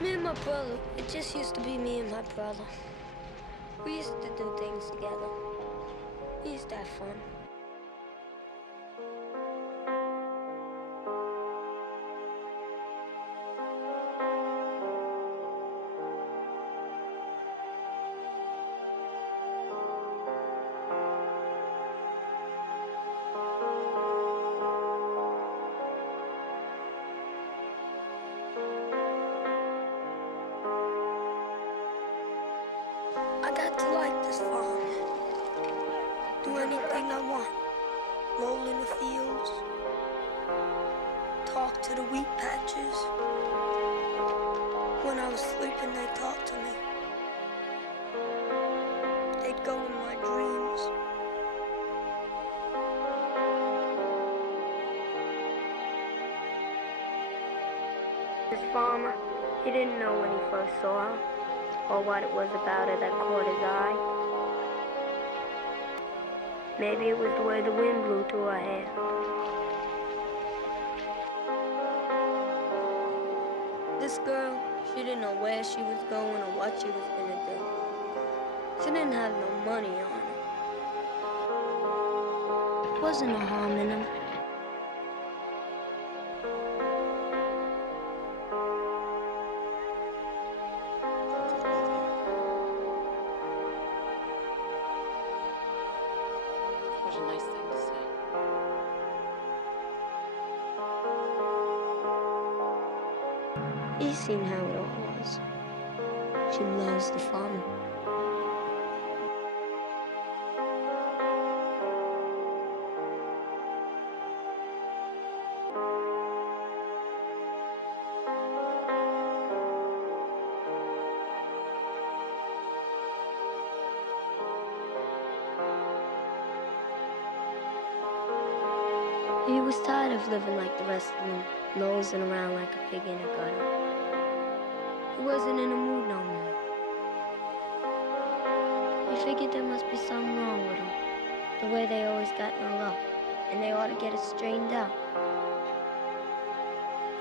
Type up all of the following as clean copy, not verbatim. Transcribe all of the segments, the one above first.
Me and my brother, it just used to be me and my brother. We used to do things together. We used to have fun. I got to like this farm. Do anything I want. Roll in the fields. Talk to the wheat patches. When I was sleeping, they'd talk to me. They'd go in my dreams. This farmer, he didn't know when he first saw her, or what it was about her that caught his eye. Maybe it was the way the wind blew through her hair. This girl, she didn't know where she was going or what she was gonna do. She didn't have no money on her. Wasn't no harm in them. What a nice thing to say. He's seen how it all was. She loves the farm. He was tired of living like the rest of them, nosing around like a pig in a gutter. He wasn't in the mood no more. He figured there must be something wrong with them, the way they always got no love, and they ought to get it straightened out.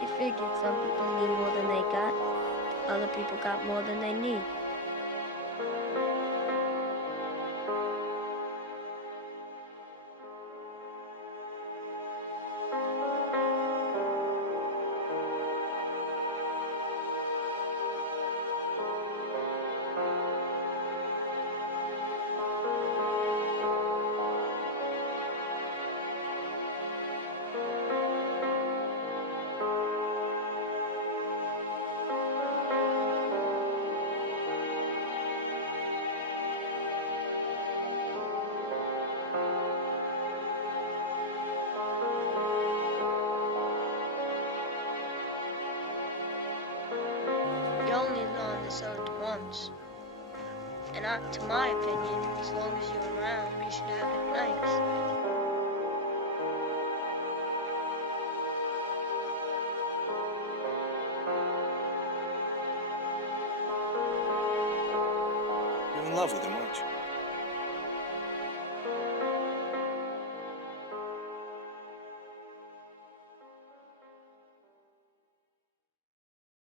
He figured some people need more than they got, other people got more than they need. You only live on this earth once. And to my opinion, as long as you're around, you should have it nice. You're in love with him, aren't you?